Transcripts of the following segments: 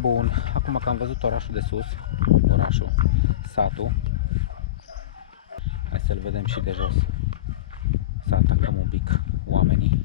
Bun, acum că am văzut orașul de sus, orașul, satul, hai să-l vedem și de jos. Să atacăm un pic oamenii.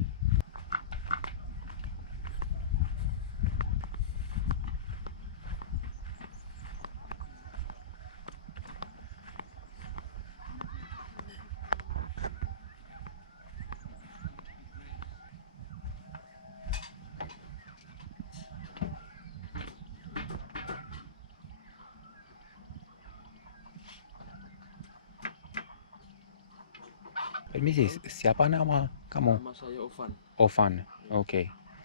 Permisi, siapa nama kamu? Nama saya Ovan. Ofan, ok.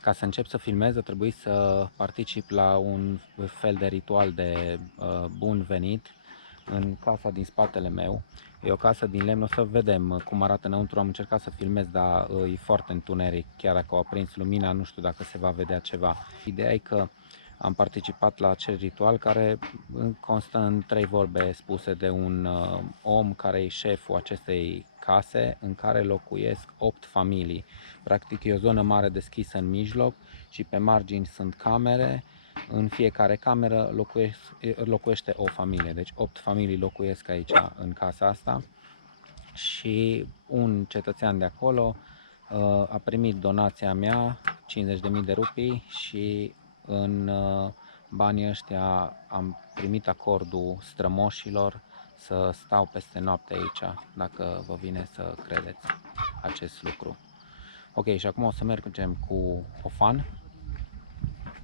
Ca să încep să filmez, a trebuit să particip la un fel de ritual de bun venit în casa din spatele meu. E o casă din lemn, o să vedem cum arată înăuntru. Am încercat să filmez, dar e foarte întuneric. Chiar dacă au aprins lumina, nu știu dacă se va vedea ceva. Ideea e că am participat la acel ritual care constă în 3 vorbe spuse de un om care e șeful acestei case în care locuiesc 8 familii. Practic e o zonă mare deschisă în mijloc și pe margini sunt camere. În fiecare cameră locuiește o familie, deci 8 familii locuiesc aici în casa asta și un cetățean de acolo a primit donația mea, 50.000 de rupii, și în banii ăștia am primit acordul strămoșilor să stau peste noapte aici, dacă vă vine să credeți acest lucru. Ok, și acum o să mergem cu Ofan.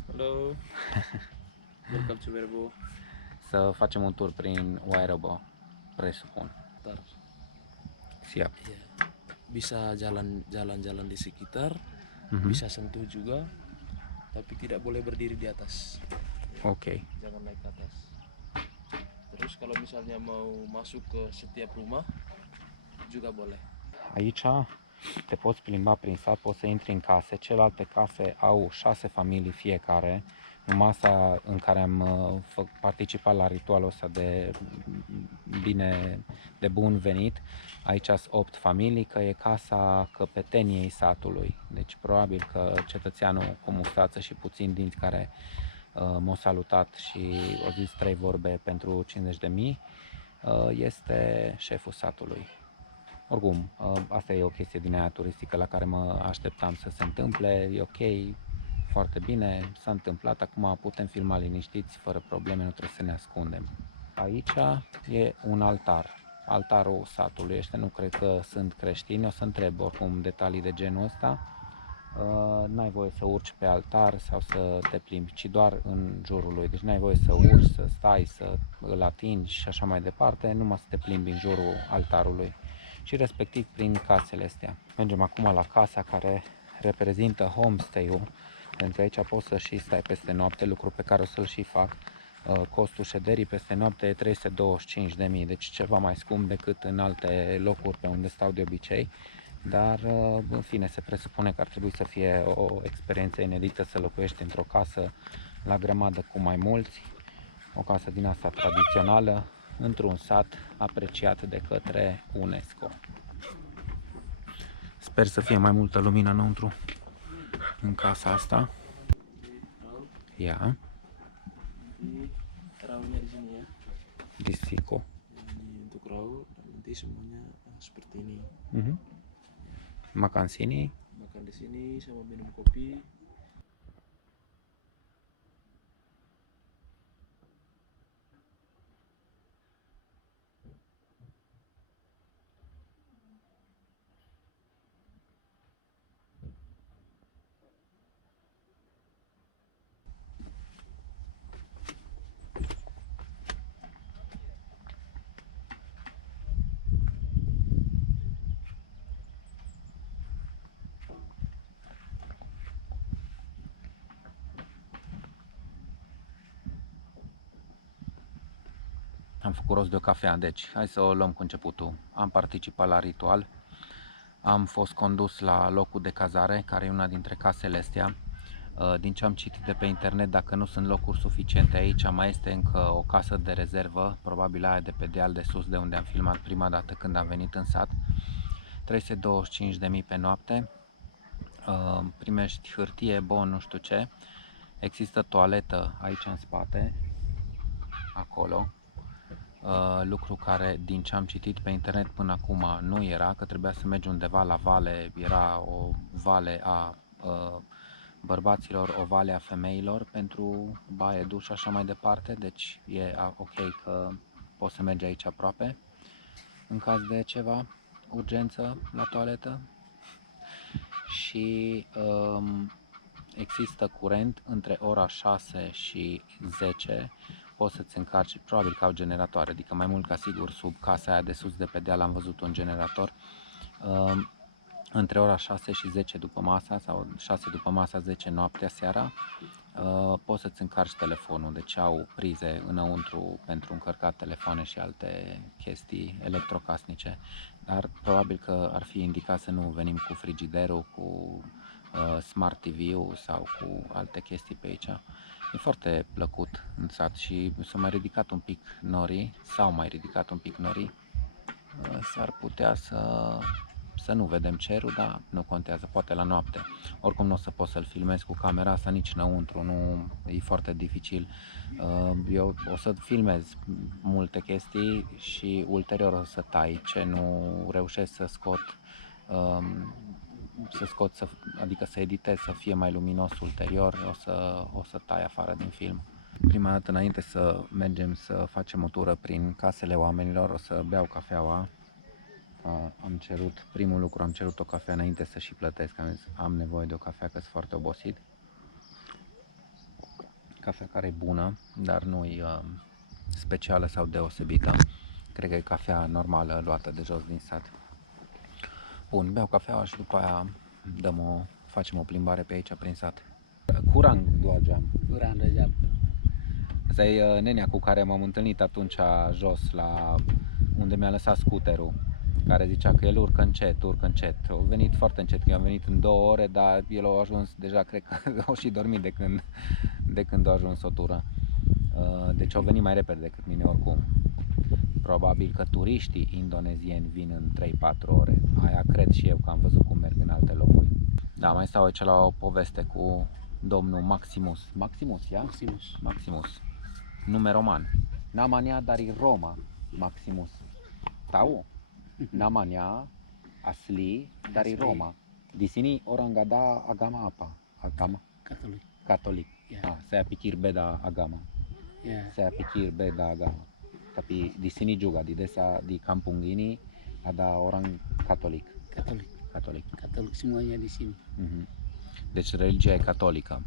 Halo. Welcome to Werbo. Să facem un tur prin Wairabo, presupun. Bentar. Siap. Ya. Bisa jalan-jalan di sekitar, Mhm. bisa sentuh juga, tapi tidak boleh berdiri di atas. Ok. Jangan naik ke atas. Terus kalau misalnya mau masuk ke setiap rumah juga boleh. Aici te poți plimba prin sat, poți să intri în case. Celelalte case au 6 familii fiecare. În masa în care am participat la ritualul ăsta de bun venit, aici sunt 8 familii, că e casa căpeteniei satului. Deci probabil că cetățeanul cu mustață și puțin dinți care m-a salutat și a zis 3 vorbe pentru 50.000 este șeful satului. Oricum, asta e o chestie din aia turistică la care mă așteptam să se întâmple, e ok, foarte bine, s-a întâmplat, acum putem filma liniștiți, fără probleme, nu trebuie să ne ascundem. Aici e un altar, altarul satului, ăștia nu cred că sunt creștini, o să întreb oricum detalii de genul ăsta. N-ai voie să urci pe altar sau să te plimbi, ci doar în jurul lui, deci n-ai voie să urci, să stai, să îl atingi și așa mai departe, numai să te plimbi în jurul altarului și respectiv prin casele astea. Mergem acum la casa care reprezintă homestay-ul, pentru aici poți să și stai peste noapte, lucru pe care o să-l și fac. Costul șederii peste noapte e 325.000, deci ceva mai scump decât în alte locuri pe unde stau de obicei, dar în fine se presupune că ar trebui să fie o experiență inedită să locuiești într-o casă la grămadă cu mai mulți, o casă din asta tradițională, într-un sat apreciat de către UNESCO. Sper să fie mai multă lumină înăuntru în casa asta. Ia. Raunya di sini ya. Disico. Ini untuk rau dan nanti semuanya seperti ini. Makan sini. Makan di sini sama minum kopi. Am făcut rost de o cafea, deci hai să o luăm cu începutul. Am participat la ritual, am fost condus la locul de cazare, care e una dintre casele astea. Din ce am citit de pe internet, dacă nu sunt locuri suficiente aici, mai este încă o casă de rezervă, probabil aia de pe deal de sus, de unde am filmat prima dată când am venit în sat. 325.000 pe noapte, primești hârtie, bon, nu știu ce, Există toaletă aici în spate, acolo. Lucru care, din ce am citit pe internet până acum, nu era, că trebuia să mergi undeva la vale, era o vale a bărbaților, o vale a femeilor pentru baie, duș și așa mai departe, deci e ok că poți să mergi aici aproape în caz de ceva urgență la toaletă. Și există curent între ora 6 și 10, poți să-ți încarci, probabil că au generatoare, adică mai mult ca sigur sub casa aia de sus de pe deal am văzut un generator. Între ora 6 și 10 după masa sau 6 după masa, 10 noaptea, seara, poți să-ți încarci telefonul, deci au prize înăuntru pentru încărcat telefoane și alte chestii electrocasnice, dar probabil că ar fi indicat să nu venim cu frigiderul, cu Smart TV-ul sau cu alte chestii pe aici. E foarte plăcut în sat și s-a mai ridicat un pic norii, s-au mai ridicat un pic norii. S-ar putea să nu vedem cerul, dar nu contează, poate la noapte. Oricum nu o să poți să-l filmezi cu camera asta nici înăuntru, nu, e foarte dificil. Eu o să filmez multe chestii și ulterior o să tai ce nu reușesc să scot, adică să editez să fie mai luminos ulterior, o să tai afară din film. Prima dată, înainte să mergem să facem o tură prin casele oamenilor, o să beau cafeaua. Primul lucru, am cerut o cafea înainte să și plătesc, am nevoie de o cafea că sunt foarte obosit. Cafea care e bună, dar nu e specială sau deosebită. Cred că e cafea normală luată de jos din sat. Bun, beau cafeaua și după aia facem o plimbare pe aici prin sat. Curang doajam. Kurang dojam. Asta e nenea cu care m-am întâlnit atunci jos la unde mi-a lăsat scuterul, care zicea că el urcă încet. A venit foarte încet, că eu am venit în 2 ore, dar el a ajuns deja, cred că au și dormit de când a ajuns o tură. Deci au venit mai repede decât mine oricum. Probabil că turiștii indonezieni vin în 3-4 ore. Aia cred și eu, că am văzut cum merg în alte locuri. Da, mai stau aici la o poveste cu domnul Maximus. Maximus, ia? Maximus. Nume roman. Namanya dari Roma, Maximus. Tahu? Namanya asli dari Asli. Roma. Di sini orang gak ada agama apa? Agama? Katolik. Katolik. Ya. Saya pikir beda agama. Ya. Saya pikir beda agama. Tapi di sini juga di desa di kampung ini ada orang Katolik. Katolik semuanya di sini. Deci religia e catolică.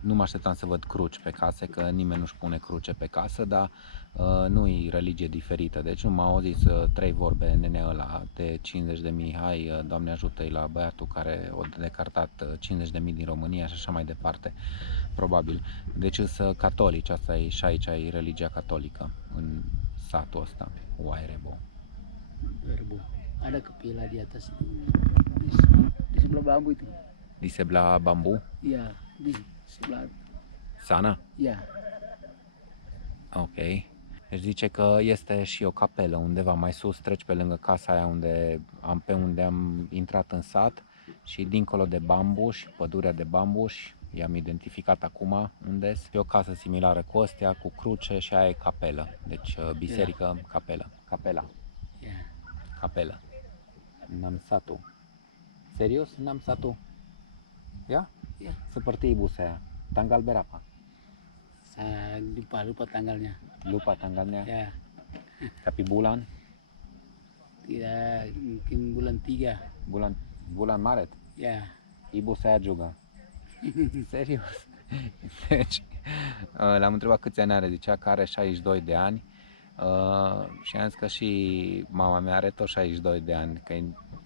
Nu mă așteptam să văd cruci pe case, că nimeni nu-și pune cruce pe casă, dar nu e religie diferită. Deci nu m-au zis 3 vorbe nenea ăla de 50.000, hai Doamne ajută-i la băiatul care a decartat 50.000 din România și așa mai departe, probabil. Deci sunt catolici, asta e și aici e religia catolică în satul ăsta, Wairebo. Ada kepila di atas itu. Di sebelah bambu itu. Di sebelah bambu? Ya, di sebelah. Sana? Ya. Ok. Deci zice că este și o capelă undeva mai sus, treci pe lângă casa aia pe unde am intrat în sat și dincolo de bambuși, pădurea de bambuși, i-am identificat acum unde e o casă similară cu astea, cu cruce și aia e capelă. Deci biserică, capela. Ya. Capelă. Nam satu. Serius? Nam satu? Ya? Ya. Seperti ibu saya. Tanggal berapa? Saya lupa tanggalnya. Lupa tanggalnya. Ya. Tapi bulan? Tidak, mungkin bulan 3. Bulan Maret. Ya. Ibu saya juga. Serios. Deci, l-am întrebat câți ani are, zicea că are 62 de ani. Și am zis că și mama mea are tot 62 de ani,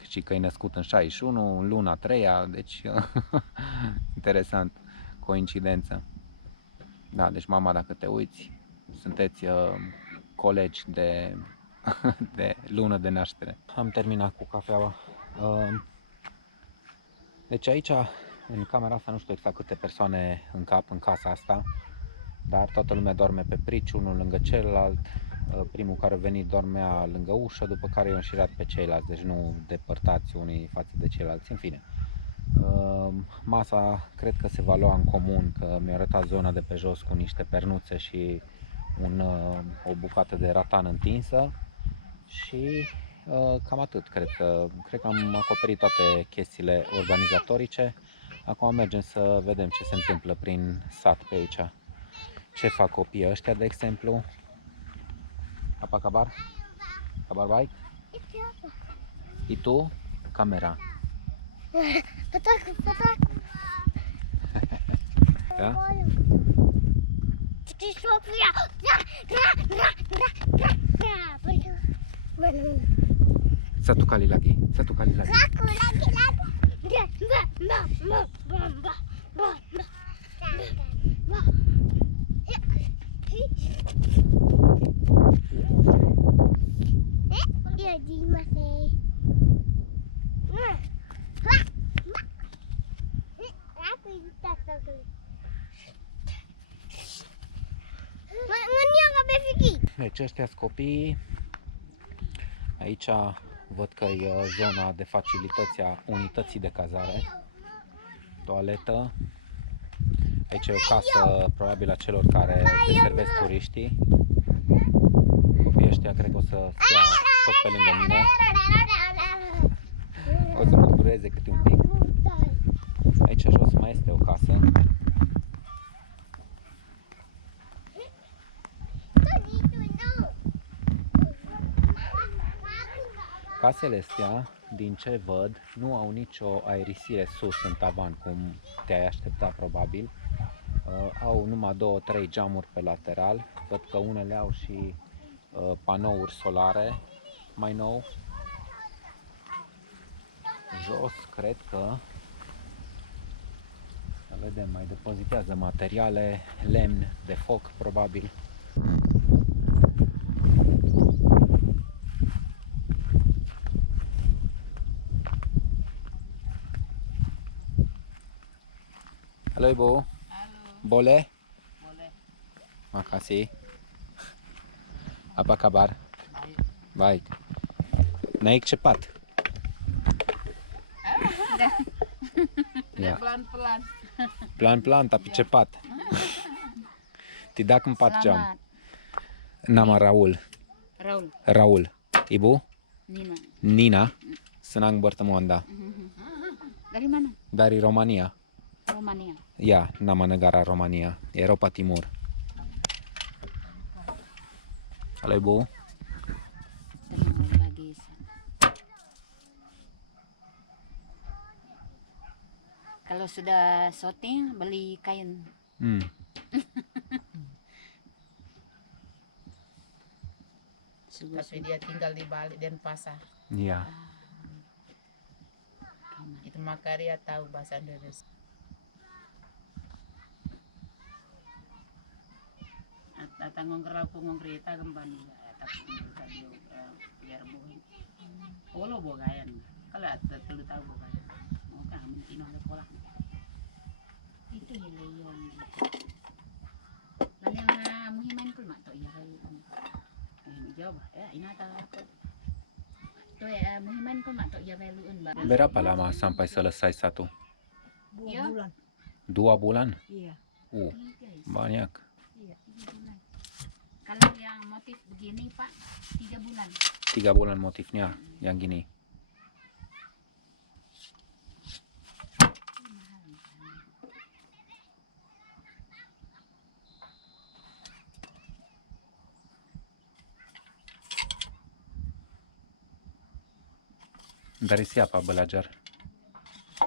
și că e născut în 61, în luna 3-a, deci interesant, coincidență. Da, deci mama, dacă te uiți, sunteți colegi de lună de naștere. Am terminat cu cafeaua. Deci aici, în camera asta, nu știu exact câte persoane încap în casa asta, dar toată lumea doarme pe prici, unul lângă celălalt. Primul care a venit dormea lângă ușă, după care i-a înșirat pe ceilalți, deci nu depărtați unii față de ceilalți, în fine. Masa cred că se va lua în comun, că mi-a arătat zona de pe jos cu niște pernuțe și o bucată de ratan întinsă și cam atât. Cred că am acoperit toate chestiile organizatorice. Acum mergem să vedem ce se întâmplă prin sat pe aici. Ce fac copiii ăștia, de exemplu? Apa kabar? Kabar baik? Itu kamera. Ya? Satu kali lagi. Aku lagi. Ya di masih. Aku tak tahu. Mânia ca pe fichi. Deci ăștia sunt copiii. Aici văd că e zona de facilități a unității de cazare. Toaletă. Aici e o casă probabil a celor care deservesc turiștii. Copiii ăștia cred că o să stea tot pe lângă mine. O să mă dureze câte un pic. Aici jos mai este o casă. Casele astea, din ce văd, nu au nicio aerisire sus în tavan, cum te-ai aștepta probabil. Au numai 2-3 geamuri pe lateral. Văd că unele au și panouri solare mai nou. Jos cred că, să vedem, mai depozitează materiale, lemn de foc probabil. Halo Ibu. Halo, Boleh? boleh. Makasih. Apa kabar? Baik. Baik. Naik cepat. Ya. Pelan-pelan. Pelan-pelan tapi cepat. Tidak 4 jam. Selamat. Nama Raul. Raul, Raul. Ibu? Nina. Nina. Senang bertemu Anda. Dari mana? Dari Romania. Romania. Ya, nama negara Romania. Eropa Timur. Halo Ibu. Tenang berbagi. Kalau sudah syuting, beli kain. Tapi dia tinggal di Bali Denpasar. Ya. Itu maka dia tahu bahasa Indonesia. At ngongkraw ko ngongkrita kembali ya tapi tadi biar bukan. Olo bogayan. Kalau telu tahu bogayan. Mau kami tino le pola. Itu hilayon. Lan yang muhiman kul mak tok ya kayu. Jawab ya inata. Tu muhiman kul mak tok ya valueun ba. Berapa lama sampai selesai satu? 2 bulan. 2 bulan? Iya. Banyak. Iya, 3 bulan. Kalau yang motif begini Pak, 3 bulan. 3 bulan motifnya yang gini. Dari siapa belajar?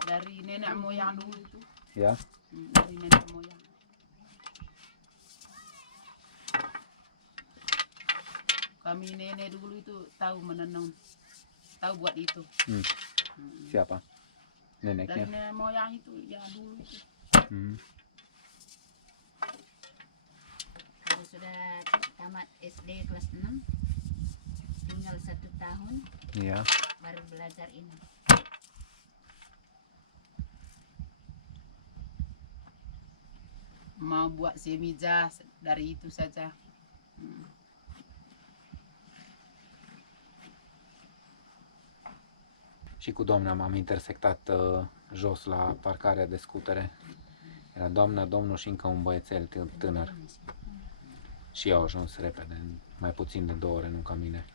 Dari nenek moyang dulu itu. Ya. Dari nenek moyang. Kami nenek dulu itu tahu menenun, tahu buat itu. Siapa? Dari Neneknya. nenek moyang itu ya dulu itu. Kalau sudah tamat SD kelas 6, tinggal 1 tahun Iya. baru belajar ini. Mau buat semija dari itu saja. Și cu doamna m-am intersectat jos la parcarea de scutere. Era doamna, domnul și încă un băiețel tânăr. Și au ajuns repede, în mai puțin de 2 ore, nu ca mine.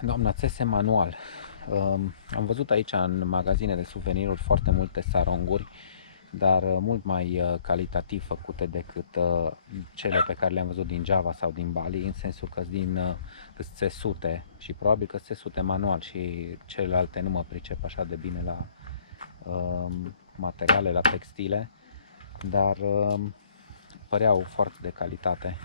Doamna țese manual. Am văzut aici în magazine de suveniruri foarte multe saronguri, dar mult mai calitativ făcute decât cele pe care le-am văzut din Java sau din Bali, în sensul că sunt țesute și probabil că țesute manual și celelalte nu mă pricep așa de bine la materiale, la textile, dar păreau foarte de calitate.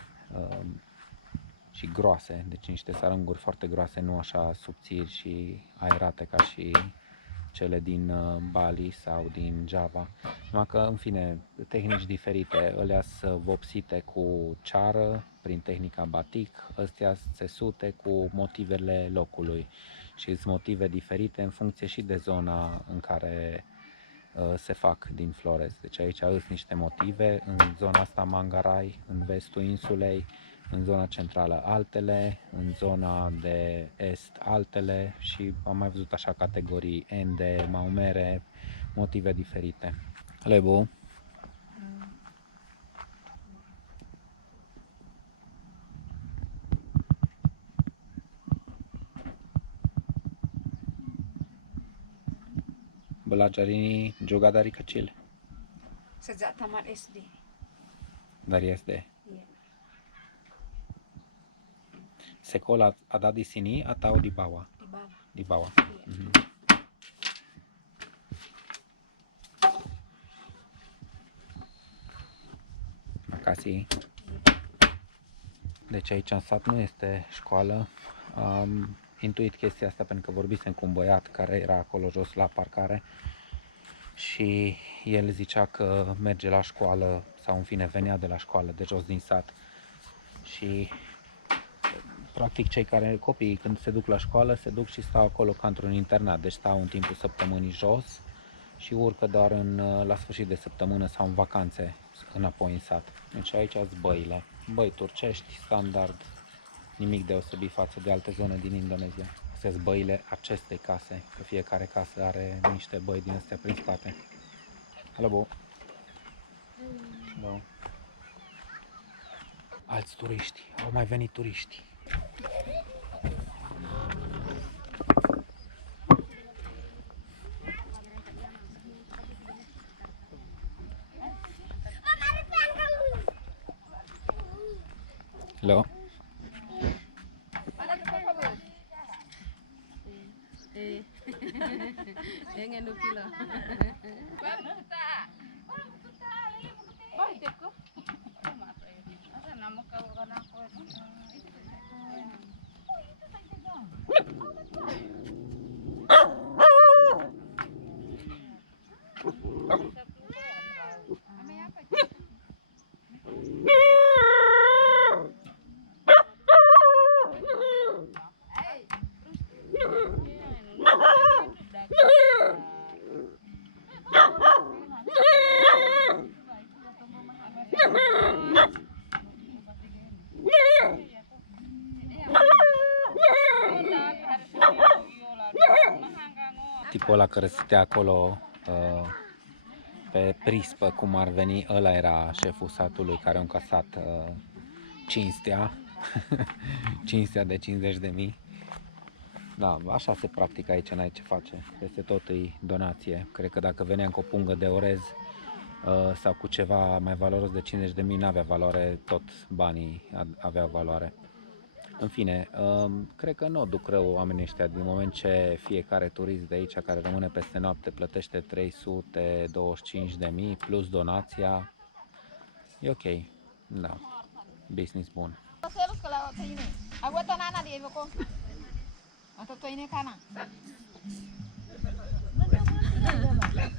Și groase, deci niște sarânguri foarte groase, nu așa subțiri și aerate ca și cele din Bali sau din Java. Numai că, în fine, tehnici diferite, alea sunt vopsite cu ceară prin tehnica batic, astea sunt țesute cu motivele locului și sunt motive diferite în funcție și de zona în care se fac din Flores. Deci aici sunt niște motive, în zona asta Mangarai, în vestul insulei, în zona centrală altele, în zona de est altele și am mai văzut așa categorii ende, maumere, motive diferite. Lebu. Belajarini juga dari kecil. Sejak tamat SD. Dari SD. Iya. Sekolah ada di sini atau di bawah? Di bawah. Di bawah. Iya. Mhm. Makasih. Deci aici în sat nu este școală. Am intuit chestia asta pentru că vorbisem cu un băiat care era acolo jos la parcare și el zicea că merge la școală sau în fine venea de la școală de jos din sat și practic copiii când se duc la școală se duc și stau acolo ca într-un internat, deci stau în timpul săptămânii jos și urcă doar la sfârșit de săptămână sau în vacanțe înapoi în sat. Deci aici sunt băile, băi turcești, standard, nimic deosebit față de alte zone din Indonezia. Astea sunt băile acestei case, că fiecare casă are niște băi din astea prin spate. Hello. Hello. Alți turiști, au mai venit turiști. Hello. Dengan 2 kilo. Tipul ăla care stătea acolo pe prispă, cum ar veni, ăla era șeful satului care a încasat cinstea, cinstea de 50.000. Da, așa se practică aici, n-ai ce face, peste tot e donație. Cred că dacă veneam cu o pungă de orez sau cu ceva mai valoros de 50.000, n-avea valoare, tot banii aveau valoare. În fine, cred că nu o duc rău oamenii ăștia din moment ce fiecare turist de aici care rămâne peste noapte plătește 325.000 plus donația. E ok, da, business bun. Terus ke laut sini. Aku tanana di Boko. Atau ini kana. Lele.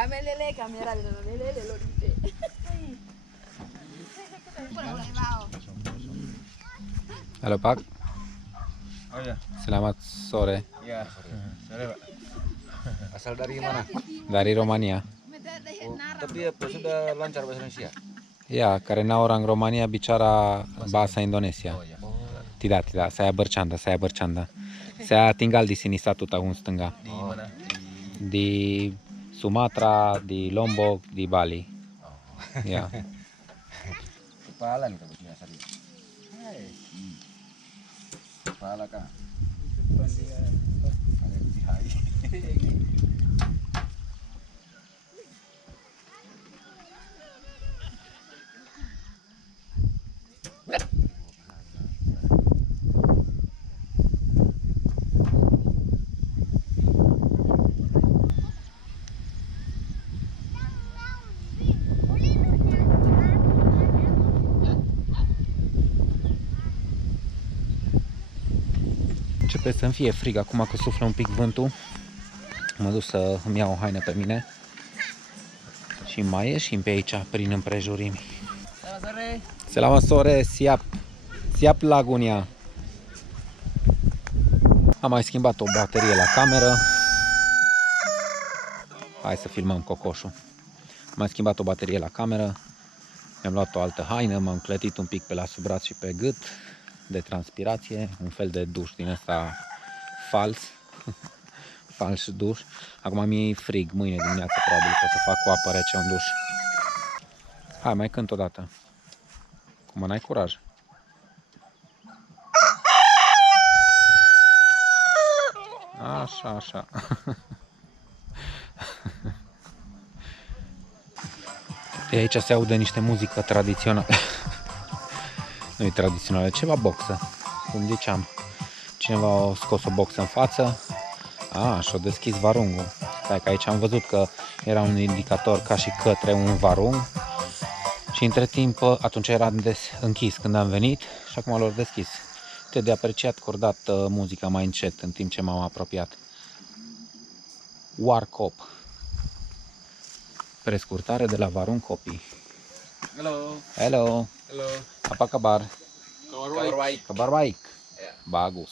Amelele kamera di dalam lele lo dice. Boleh mau. Halo Pak, Oh ya, selamat sore. ya. Sore Pak. Asal dari mana? Dari Romania. Oh, tapi apa sudah lancar bahasa Indonesia? Ya, karena orang Romania bicara bahasa Indonesia. Oh ya. Tidak, tidak, saya bercanda, saya bercanda. Saya tinggal di sini 1 tahun setengah. Di mana? Di Sumatera, di Lombok, di Bali. Ya. Kepala nih kalau biasa dia. Hai. Kepala kah? Ada di hai. Începe să-mi fie frig acum că suflă un pic vântul. Mă duc să îmi iau o haină pe mine. Și mai ieșim pe aici, prin împrejurimi. Selamat sore, Siap Lagunia. Am mai schimbat o baterie la cameră. Hai să filmăm cocoșul. Am mai schimbat o baterie la cameră. Mi-am luat o altă haină, m-am clătit un pic pe la sub braț și pe gât de transpirație, un fel de duș din ăsta fals. Fals duș. Acum mi-e frig, mâine dimineață probabil că o să fac cu apă rece un duș. Hai, mai cânt o dată. Cum n-ai curaj. Așa, așa. De aici se aude niște muzică tradițională. Nu-i tradițională, ceva boxă. Cum ziceam, cineva a scos o boxă în față. Și-a deschis varungul. Stai că aici am văzut că era un indicator ca și către un varung. Și între timp, atunci era închis când am venit și acum l-au deschis. Uite, de apreciat că au dat muzica mai încet în timp ce m-am apropiat. Warkop. Prescurtare de la varung copii. Halo. Hello. Halo. Apa kabar? Kabar baik. Kabar baik? Bagus.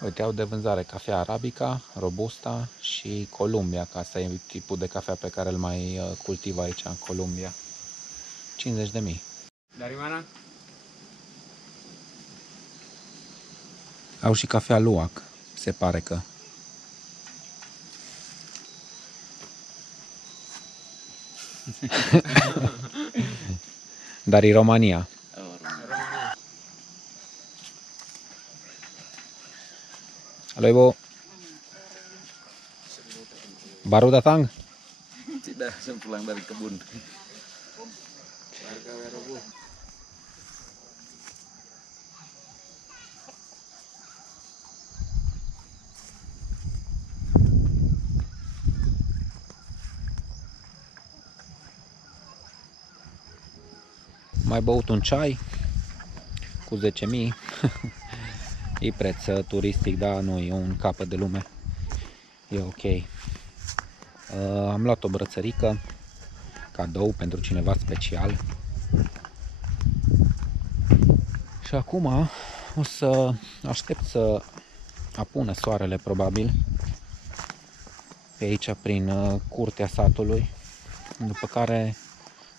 Uite, au de vânzare cafea arabica, robusta și Columbia, ca asta e tipul de cafea pe care îl mai cultivă aici în Columbia. 50.000. Dari mana? Au și cafea Luwak, se pare că. Dari Romania. Halo Ibu. Baru datang? Tidak, saya pulang dari kebun. Mai băut un ceai cu 10.000. E preț turistic, dar nu e un capăt de lume. E ok. Am luat o brățărică cadou pentru cineva special. Și acum o să aștept să apună soarele probabil pe aici prin curtea satului. După care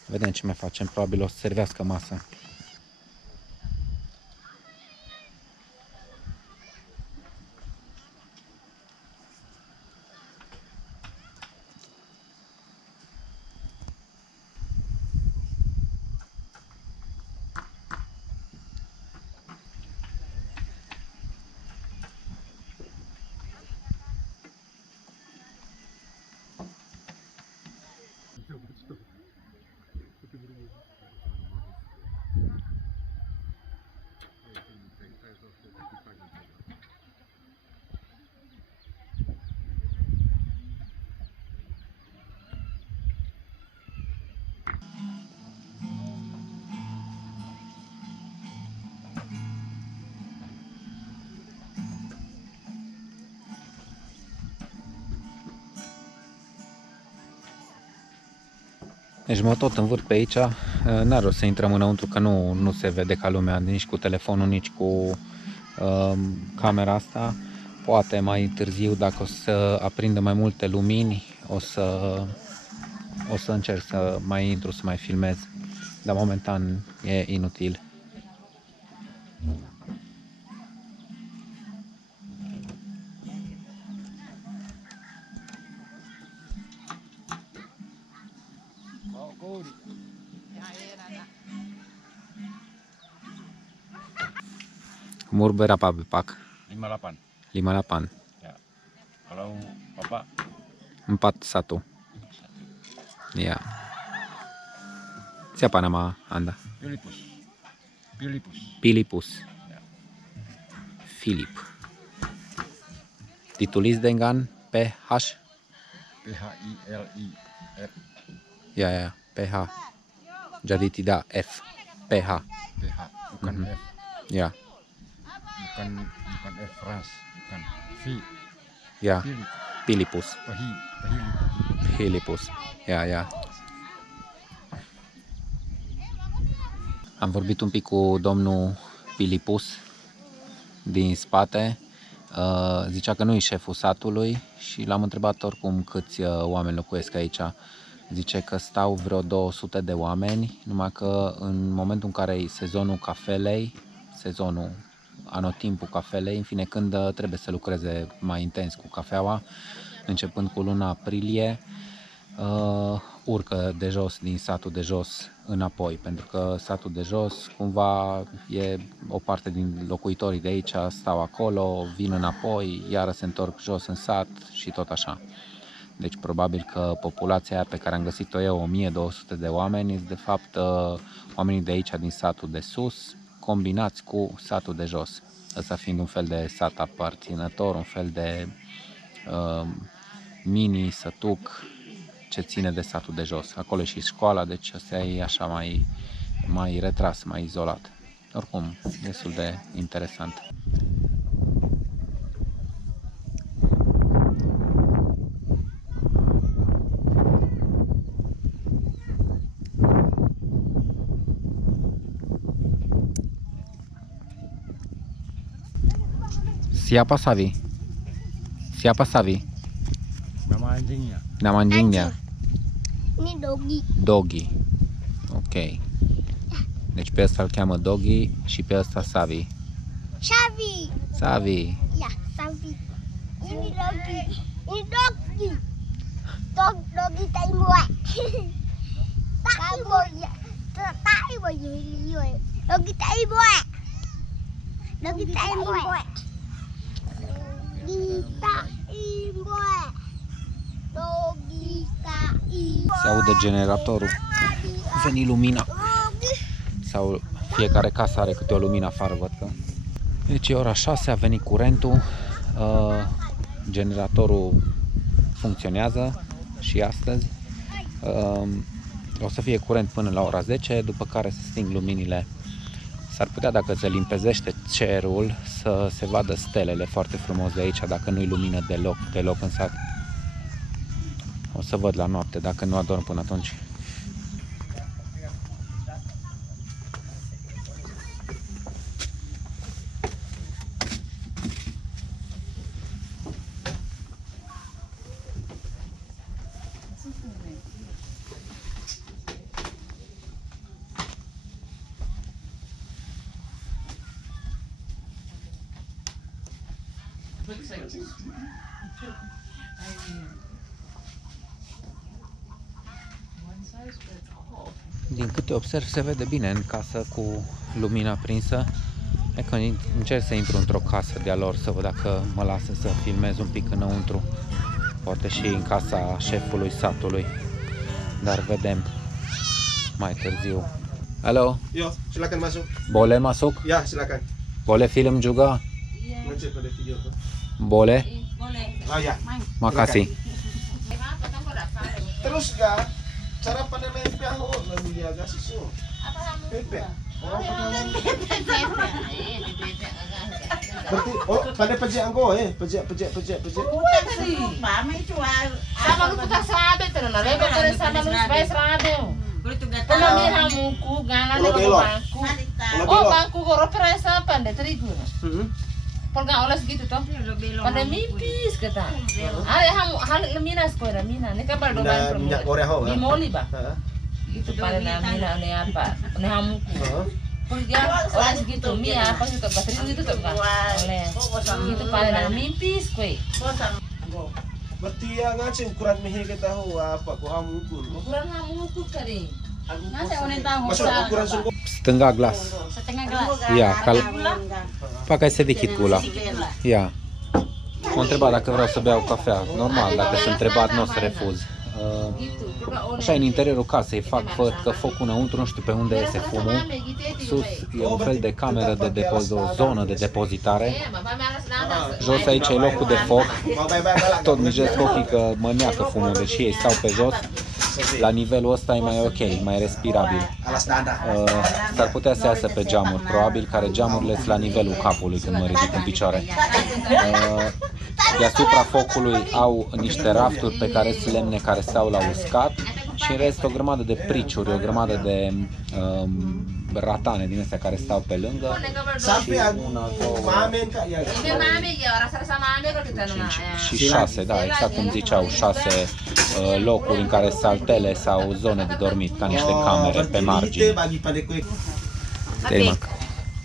vedem ce mai facem. Probabil o să servească masa. Deci mă tot învârt pe aici, n-are rost să intrăm înăuntru că nu se vede ca lumea nici cu telefonul, nici cu camera asta. Poate mai târziu, dacă o să aprindă mai multe lumini, o să încerc să mai intru, să mai filmez, dar momentan e inutil. Umur berapa Pak? 58. 58. Ya. Kalau Bapak 41. Iya. Siapa nama Anda? Filipus. Filipus. Filipus. Ya. Filip. Ditulis dengan PH? PHILIF. Ya, PH. Jadi tidak F. PH. PH bukan Mhm. F. Ya, Bukan F ras, bukan V. ya. Filip. Filipus. Filipus. Ya. Am vorbit un pic cu domnul Filipus din spate. Zicea că nu e șeful satului și l-am întrebat oricum câți oameni locuiesc aici. Zice că stau vreo 200 de oameni, numai că în momentul în care e sezonul cafelei, anotimpul cafelei, în fine când trebuie să lucreze mai intens cu cafeaua, începând cu luna aprilie, urcă de jos din satul de jos înapoi, pentru că satul de jos cumva e o parte din locuitorii de aici stau acolo, vin înapoi, iară se întorc jos în sat și tot așa. Deci probabil că populația aia pe care am găsit-o eu, 1200 de oameni, sunt de fapt oamenii de aici din satul de sus combinați cu satul de jos. Ăsta fiind un fel de sat aparținător, un fel de mini sătuc ce ține de satul de jos. Acolo e și școala, deci ăsta e așa mai retras, mai izolat. Oricum, destul de interesant. Siapa Savi? Siapa Savi? Nama anjingnya. Nama anjingnya? Ini Dogi. Doggy. Ok. Deci pe ăsta îl cheamă Doggy și pe ăsta Savi. Xavi. Savi. Ya, Xavi. Ini Dogi. Ini Dogi. Dogi tay muat. Tak boleh. Tak boleh. Dogi tay muat. Dogi tay muat. Se aude generatorul. Veni lumina. Sau fiecare casă are câte o lumină afară, văd că. Deci e ora 6, a venit curentul. Generatorul funcționează și astăzi. O să fie curent până la ora 10, după care se sting luminile. S-ar putea, dacă se limpezește cerul, să se vadă stelele foarte frumos de aici, dacă nu-i lumină deloc în sat. O să văd la noapte, dacă nu adorm până atunci. Din câte observ, se vede bine în casă cu lumina aprinsă. E că încerc să intru într-o casă de-a lor să văd dacă mă lasă să filmez un pic înăuntru. Poate și în casa șefului satului. Dar vedem mai târziu. Halo, Yo, silakan masuk. boleh masuk? Ya, silakan. Boleh film juga? Ngecek pada video tuh. Boleh? Oh ya. Makasih. Terus ga cara pada lempeng lebih dia agak susu. Pepe. Oh, Seperti pandai pejak engkau pejak. Sama lu putar serabe tu na lebe tu sama lu sebagai serabe. Kalau ni hamuku gana ni kalau bangku. Oh bangku koro perasa pandai terigu. Polga oles gitu toh. Pandai mipis kata. Ada hal lemina sekolah mina. Ni kan baru doang minyak goreng ho. Di moli bah. Itu pada mina ni apa? Ni hamuku. Polga oles gitu mi apa gitu bateri gitu tuh kan. Oles. Itu pada mipis kue. Berarti yang ngacing ukuran mihi kita tahu apa ko hamukul. Ukuran hamuku kali. Masa orang tahu. Masuk ukuran surga. Setengah gelas. Setengah gelas. Iya, kalau pakai sedikit gula. Iya. M-a întrebat dacă vreau să beau cafea. Normal, dacă sunt întrebat, nu o să refuz. Așa, în interiorul casei fac că focul înăuntru, nu știu pe unde iese fumul. Sus e un fel de cameră de o zonă de depozitare. Jos aici e locul de foc. Tot mijesc ochii că mă neacă fumul, deci ei stau pe jos. La nivelul ăsta e mai ok, mai respirabil. S-ar putea să iasă pe geamuri, probabil, care geamurile sunt la nivelul capului când mă ridic în picioare. Deasupra focului au niște rafturi pe care sunt lemne care stau la uscat și în rest o grămadă de priciuri, o grămadă de ratane din astea care stau pe lângă. Și 6, da, exact cum ziceau, 6 locuri în care saltele sau zone de dormit, ca niște camere pe margini.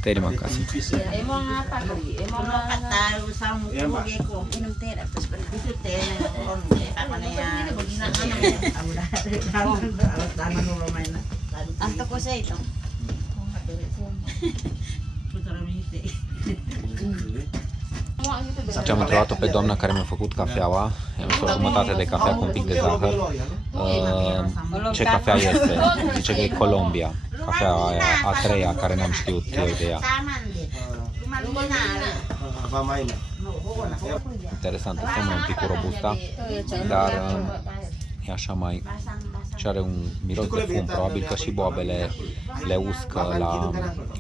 Terima kasih. Emang apa kali? Emang Tahu sama geko. Minum teh atas benar. Itu teh pohon apa ya? Anto ko sa ito. Deci am întrebat-o pe doamna care mi-a făcut cafeaua, i-am o jumătate de cafea cu un pic de zahăr. Ce cafea este? Zice că e Colombia, cafea aia a treia care n-am știut eu de ea. Interesantă, seamănă un pic cu robusta, dar e așa mai... și are un miros de fum, probabil că și boabele le uscă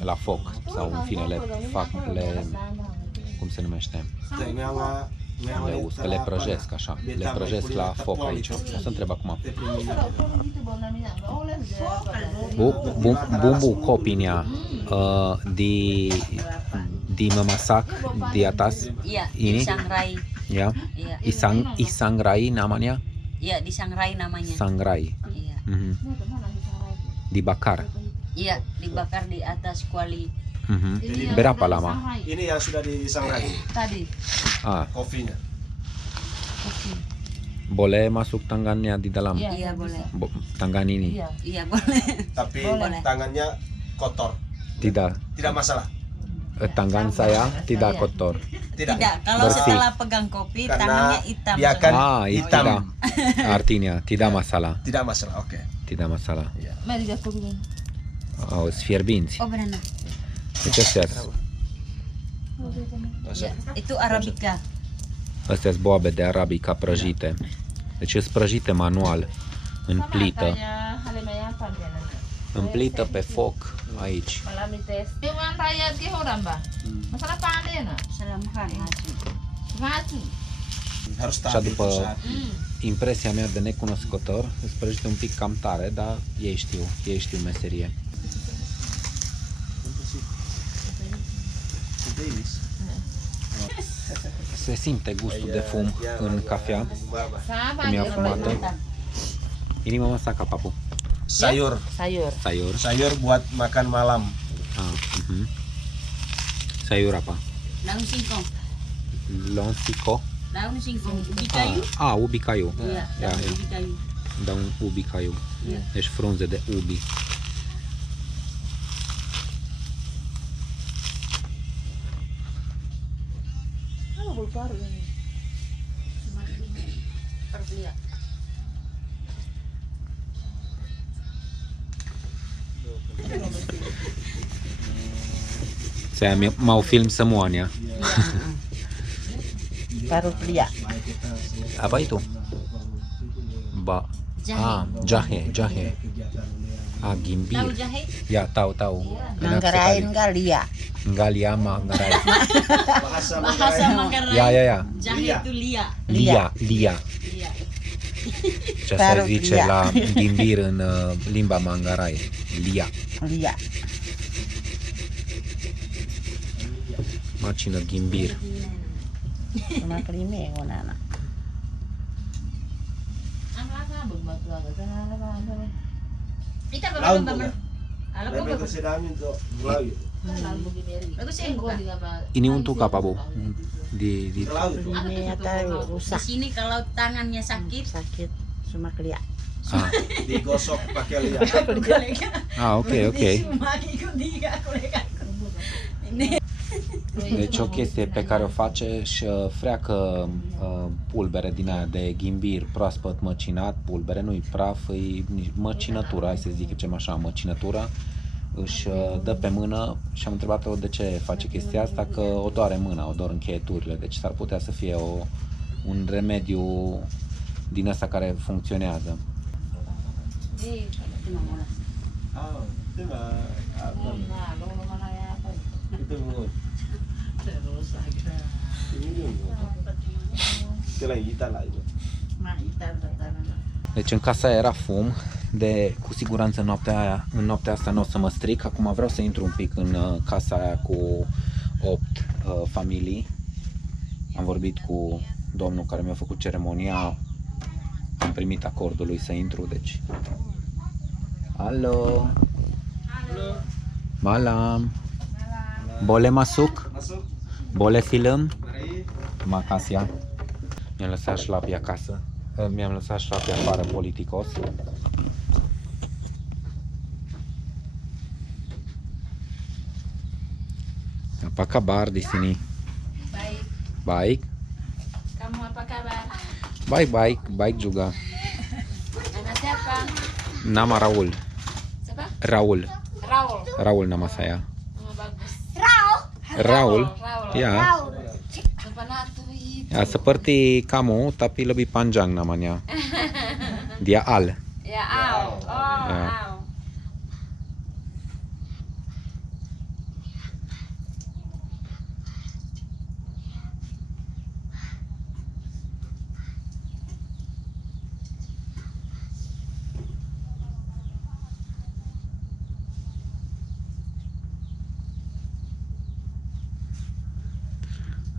la foc sau în fine cum se numește? Le uscă, le prăjesc așa, le prăjesc la foc aici. O să întreb acum. Bumbu kopinya di memasak di atas ini? Disangrai. Ya. Isangrai namanya? Iya, disangrai namanya. Sangrai. Iya. Dibakar. Iya, dibakar di atas kuali. Berapa lama? Ini yang sudah disangrai. Tadi. Kopinya. Boleh masuk tangannya di dalam? Iya, boleh. Tangan ini? Iya, boleh. Tapi tangannya kotor. Tidak. Tidak masalah. Tangan saya tidak kotor. Tidak. Kalau Bersih. setelah pegang kopi tangannya hitam. Dia kan hitam. Artinya tidak masalah. Tidak masalah. Oke. Tidak masalah. Mari dia kopi. Au, fierbinți. Oh, benar. Deci astea Ya, itu arabica. sunt boabe de arabica prăjite. Deci sunt prăjite manual în plită. În plită pe foc aici. Malam dites. Dewan rakyat ke orang ba? Masalah pandai na. Salam khan. Mati. Harus Așa stabil. după impresia mea de necunoscător, sunt prăjite un pic cam tare, dar ei știu meserie. Se simte gustul de fum în cafea, cum e afumată. Ini mama saka papu. Sayur. Sayur buat makan malam. Sayur apa? Daun singkong. Lonsiko. Daun singkong. Ubi kayu. Ubi kayu. Iya, daun ubi kayu. Daun ubi kayu. Deci frunze de ubi. Baru ini. Perlihat. Saya mau film semuanya. Baru beli. Apa itu? Jahe. Gimbi. Tahu jahe? Ya, tahu. Nanggarain kali ya. Galia Manggarai. Bahasa Bahasa Manggarai. Manggarai. Ya. Jahe itu lia. Lia. Lia. Ce se zice la ghimbir în limba Manggarai. Lia. Lia. Macină ghimbir. Cuma kelime anak. Kita Laut berapa bukan? Alam Mereka ko kasi namin to Melayu. Bagus sih buka. Ini untuk apa, Bu? Di Melayu. Ini atau rusak. Di sini kalau tangannya sakit, cuma kelia. Ah, Digosok pakai lihat. ok. Deci o chestie pe care o face și freacă pulbere din aia de ghimbir proaspăt măcinat, pulbere, nu-i praf, e măcinătură, hai să zicem așa, măcinătură, își dă pe mână și am întrebat-o de ce face chestia asta, că o doare mâna, o dor încheieturile, deci s-ar putea să fie un remediu din ăsta care funcționează. Ah, itu mah itu mah. Itu lain kita lah itu. Deci în casa aia era fum, cu siguranță în noaptea asta nu o să mă stric. Acum vreau să intru un pic în casa aia cu 8 familii. Am vorbit cu domnul care mi-a făcut ceremonia, am primit acordul lui să intru, deci... Halo. Malam. Boleh masuk? Masuk. Boleh film? Mari. Makasih ya. Mi-am lăsat șlapii acasă. Mi-am lăsat șlapii afară, politicos. Apa kabar di sini? Baik. Baik? Kamu apa kabar? Baik juga. Nama siapa? Nama Raul. Siapa? Raul. Raul. Raul nama saya. Nama bagus. Raul? Raul. Ya. Sebenarnya itu. Ya, seperti kamu tapi lebih panjang namanya. Dia Al. Ya, Au. Oh, Ya. Au.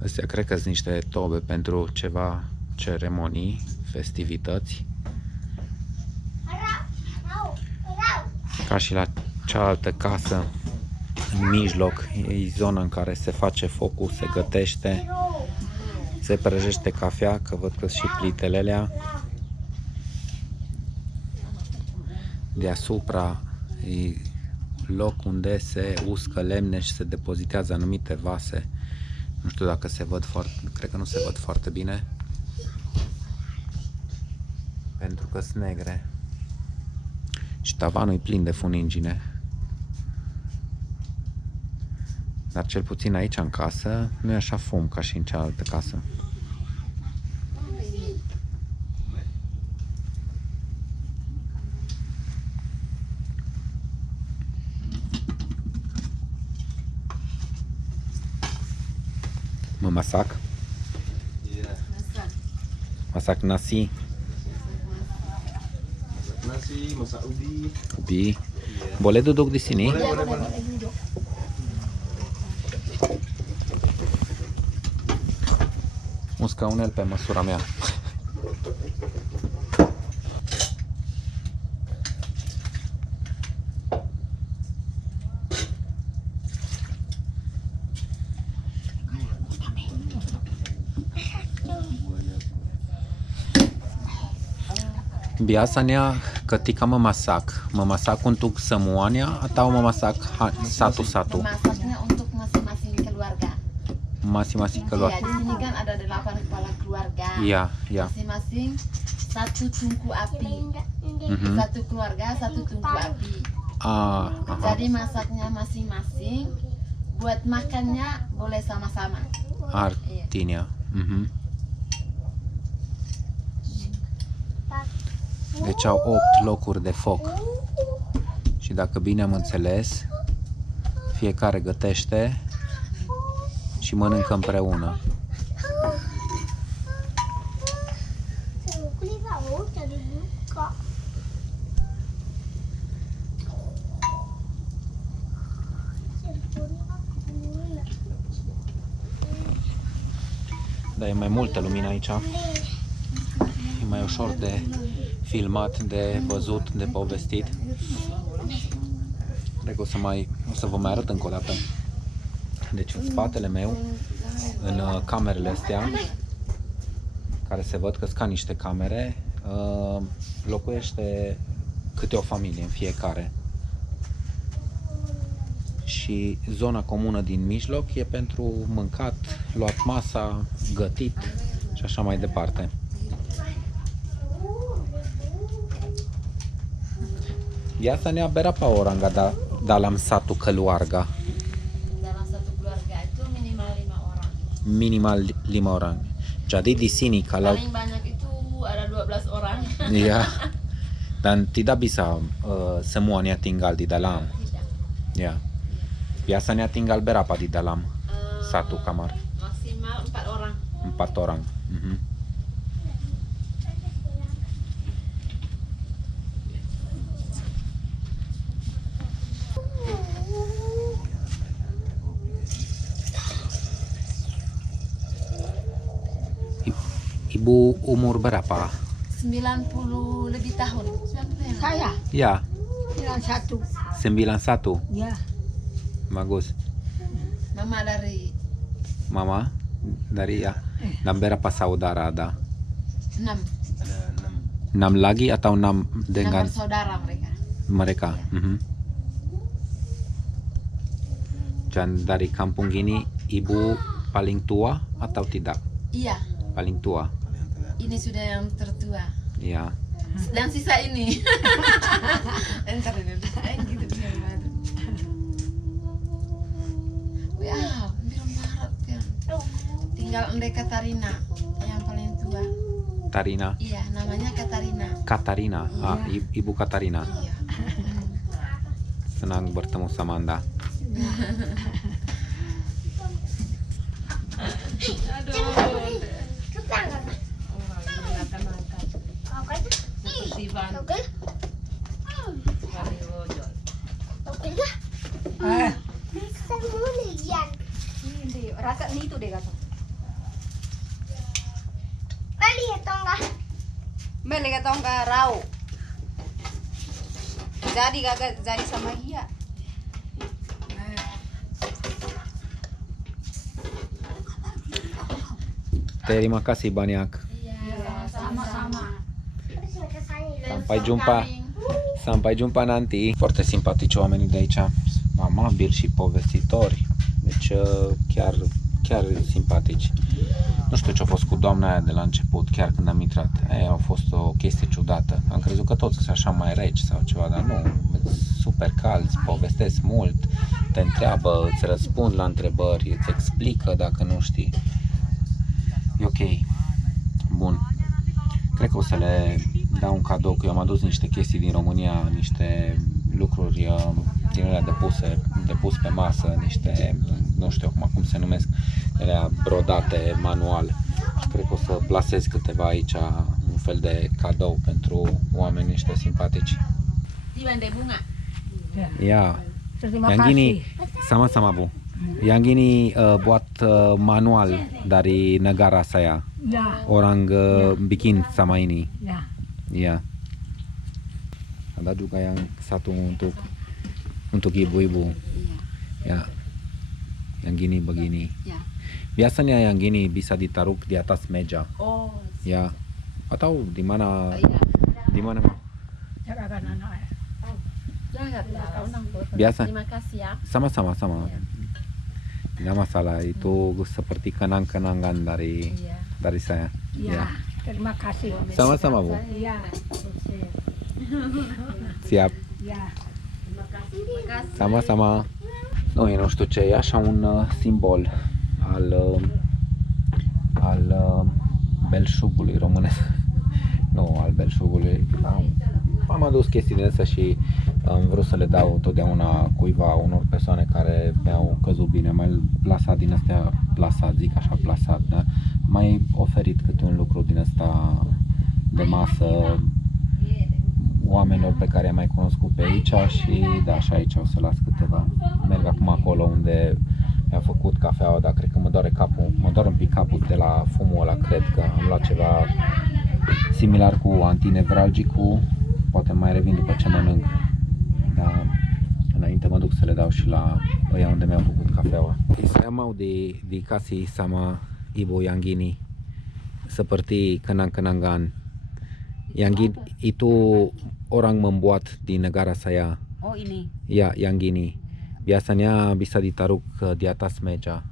Astea cred că sunt niște tobe pentru ceva ceremonii, festivități. Ca și la cealaltă casă, în mijloc, e zona în care se face focul, se gătește, se prăjește cafea, că văd că și plitele alea. Deasupra e loc unde se uscă lemne și se depozitează anumite vase. Nu știu dacă se văd foarte, cred că nu se văd foarte bine. Pentru că sunt negre. Și tavanul e plin de funingine. Dar cel puțin aici în casă nu e așa fum ca și în cealaltă casă. Mă masak? Iya. Masak nasi, Masak nasi, masak ubi. ubi. Boleh duduk di sini? Boleh. Un scaunel pe măsura mea. Biasanya ketika memasak untuk semuanya atau memasak satu-satu? Masaknya untuk masing-masing keluarga. Masing-masing keluarga. Iya, di sini kan ada 8 kepala keluarga. Iya, iya. Masing-masing satu tungku api. Mhm. Satu keluarga, satu tungku api. Ah, aha. Jadi masaknya masing-masing. Buat makannya boleh sama-sama. Artinya. Mhm. Deci au 8 locuri de foc. Și dacă bine am înțeles, fiecare gătește și mănâncă împreună. Dar e mai multă lumină aici. E mai ușor de filmat, de văzut, de povestit. Cred că o să vă mai arăt încă o dată. Deci în spatele meu, în camerele astea, care se văd că sunt ca niște camere, locuiește câte o familie în fiecare. Și zona comună din mijloc e pentru mâncat, luat masa, gătit și așa mai departe. Biasanya berapa orang dalam satu keluarga? Dalam satu keluarga itu minimal 5 orang. Minimal 5 orang. Jadi di sini kalau Paling banyak itu ada 12 orang. iya, dan tidak bisa semuanya tinggal di dalam. Tidak. Ya. Biasanya tinggal berapa di dalam satu kamar? Maksimal 4 orang. 4 orang. Mhm. Ibu umur berapa? 90 lebih tahun. 90 Saya Ya, 91. 91. Ya. Bagus. Mama dari Mama dari ya. Dan berapa saudara ada? 6. Ada 6. 6 lagi atau 6 6 dengan bersaudara mereka. mereka? Mhm. Dan dari kampung gini ibu paling tua atau tidak? Iya, Paling tua. ini sudah yang tertua. Ya. Dan sisa ini. Entar ini gitu biar baru. Wah, hampir Maret kan. Tinggal Ende Katarina yang paling tua. Tarina. Iya, namanya Katarina. Katarina. Ah, Ibu Katarina. Iya. Senang bertemu sama Anda. Rasa ni itu deh kata. Bali atau enggak? Beli kata enggak rau. Jadi kagak jadi sama dia. Terima kasih banyak. Sama-sama. Sampai jumpa nanti. Foarte simpatici oamenii de aici, amabili și povestitori. Deci chiar simpatici. Nu știu ce a fost cu doamna aia de la început, chiar când am intrat. Aia a fost o chestie ciudată. Am crezut că toți sunt așa mai reci sau ceva, dar nu. Super calzi, povestesc mult, te întreabă, îți răspund la întrebări, îți explică dacă nu știi. E ok. Bun. Cred că o să le dau un cadou, că eu am adus niște chestii din România, niște lucruri din alea de pus pe masă, niște, nu știu acum cum se numesc, alea brodate manual. Și cred că o să plasez câteva aici, un fel de cadou pentru oamenii ăștia simpatici. Tiban de bunga. Ya. Terima Yang kasih. gini sama-sama Bu. Yang gini buat manual dari negara saya. Ya, Orang bikin sama ini. ya. Iya. Ada juga yang satu untuk ibu-ibu. Ya. Yang gini begini. Ya. Biasanya yang gini bisa ditaruh di atas meja. Oh, Ya. Atau di mana? iya. Di mana? Jagakan anak. Jangan Biasa. Terima kasih ya. Sama-sama sama. Tidak masalah, itu seperti kenang-kenangan dari saya. Ya, terima kasih. Sama-sama Bu. Ya, Siap. ya. Sama-sama. Noi nu știu ce, e așa un simbol al belșugului românesc. Nu, al belșugului. Am adus chestii din astea și am vrut să le dau totdeauna cuiva, unor persoane care mi-au căzut bine, mai plasat din astea, plasat, zic așa, plasat, da? Mai oferit câte un lucru din ăsta de masă oamenilor pe care i-am mai cunoscut pe aici și da, și aici o să las câteva. Merg acum acolo unde mi-a făcut cafeaua, dar cred că mă doare capul, mă doare un pic capul de la fumul ăla, cred că am luat ceva similar cu antinevralgicul, poate mai revin după ce mănânc, dar înainte mă duc să le dau și la ăia unde mi-au făcut cafeaua. Saya mau dikasih sama Ibu yang gini, seperti kenang-kenangan. Yang itu orang membuat di negara saya. Oh ini. Ya, yang gini. Biasanya bisa ditaruh di atas meja.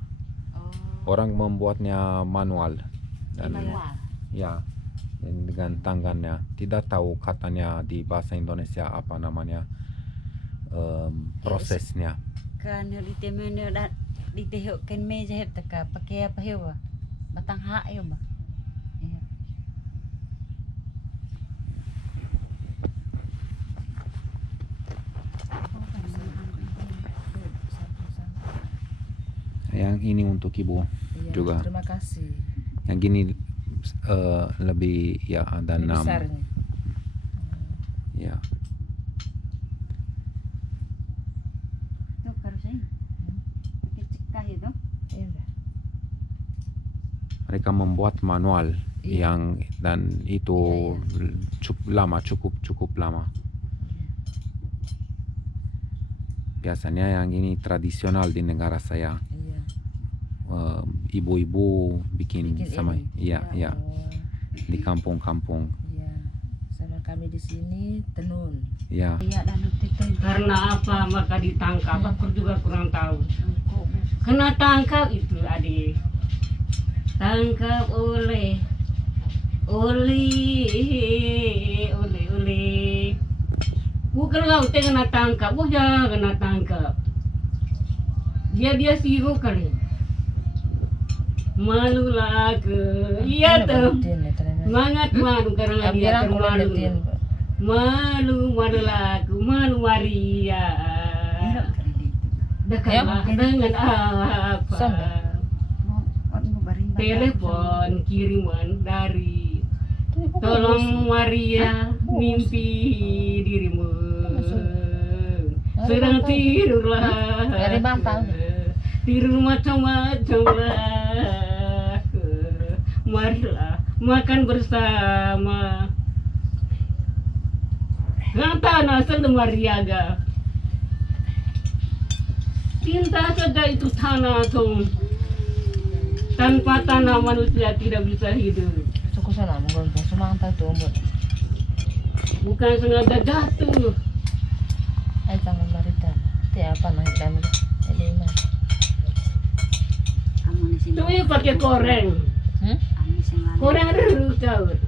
Oh. Orang membuatnya manual. Dan Manual. ya, dengan tangannya. Tidak tahu katanya di bahasa Indonesia apa namanya prosesnya. Kan di temene dat di tehokkan meja het ka pakai apa hewa? Batang hak ya, Mbak. Iya. Yang ini untuk ibu Iya, juga. terima kasih. Yang gini lebih ya ada Ini 6. besarnya. Ya. Itu harusnya. Pakai cekah itu. Iya. Mereka membuat manual Iya. yang dan itu cukup lama. Biasanya yang ini tradisional di negara saya. Iya. Ibu-ibu bikin sama ini. iya iya Oh, di kampung-kampung. iya. Sama kami di sini tenun. Ya. Iya dan itu Karena apa maka ditangkap? Aku juga kurang tahu. Kena tangkap itu adik. Tangkap oleh bukan kau kena tangkap, bukan kena tangkap. Dia siru kali. Malulah ke, iya tuh. Semangat malu karena dia termalu. Malu laku, malu waria. Dekatlah dengan apa? Telepon kiriman dari tolong waria mimpi dirimu sedang tidurlah tidur macam-macam lah marilah makan bersama tanah sedemariaga cinta saja itu tanah tuh. Tanpa tanah manusia tidak bisa hidup. Suku sana menggombong semangta itu umur. Bukan sengaja jatuh. Ay tangan barita. Tiapa nang dami. Ini mah. Kamu di sini. Itu pakai koreng. Kamu di sini. Koreng dulu jauh.